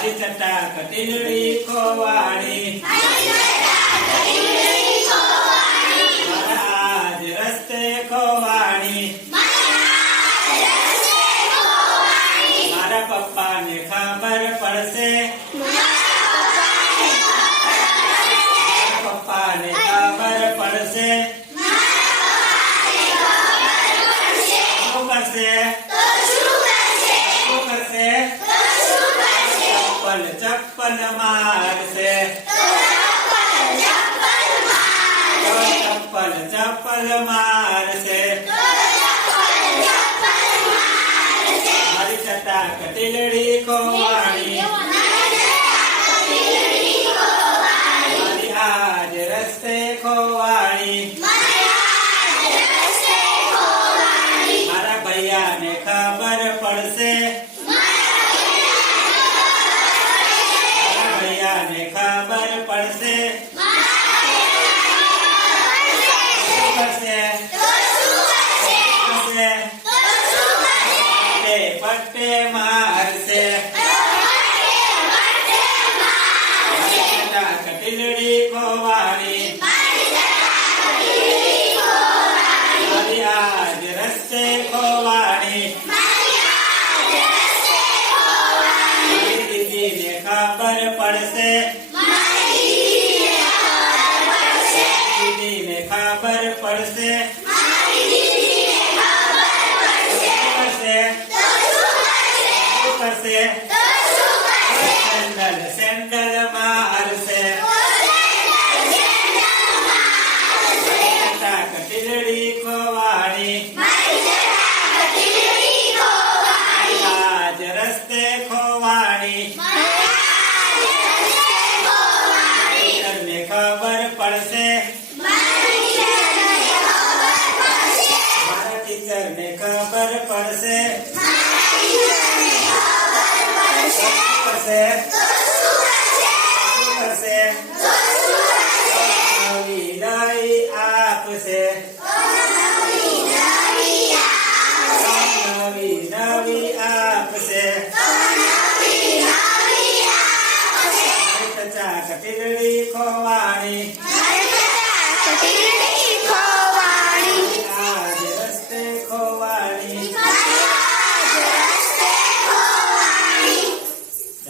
તારી ચટા કટીજડી ખોવાડી. મહારાજ રસ્તે ખોવાડી. મારા પપ્પાને ખબર પડશે. પણ મારશે ચપ્પલ ચપ્પલ મારશે. મારી છતાં કટીલડી ખોવા સેન્ટર મારશે કટીલડી ખોવાણી આજ રસ્તે ખોવાણી તમને ખબર પડશે. મારા ટીચરને ખબર પડશે પડશે. કચરડી ખોવાણી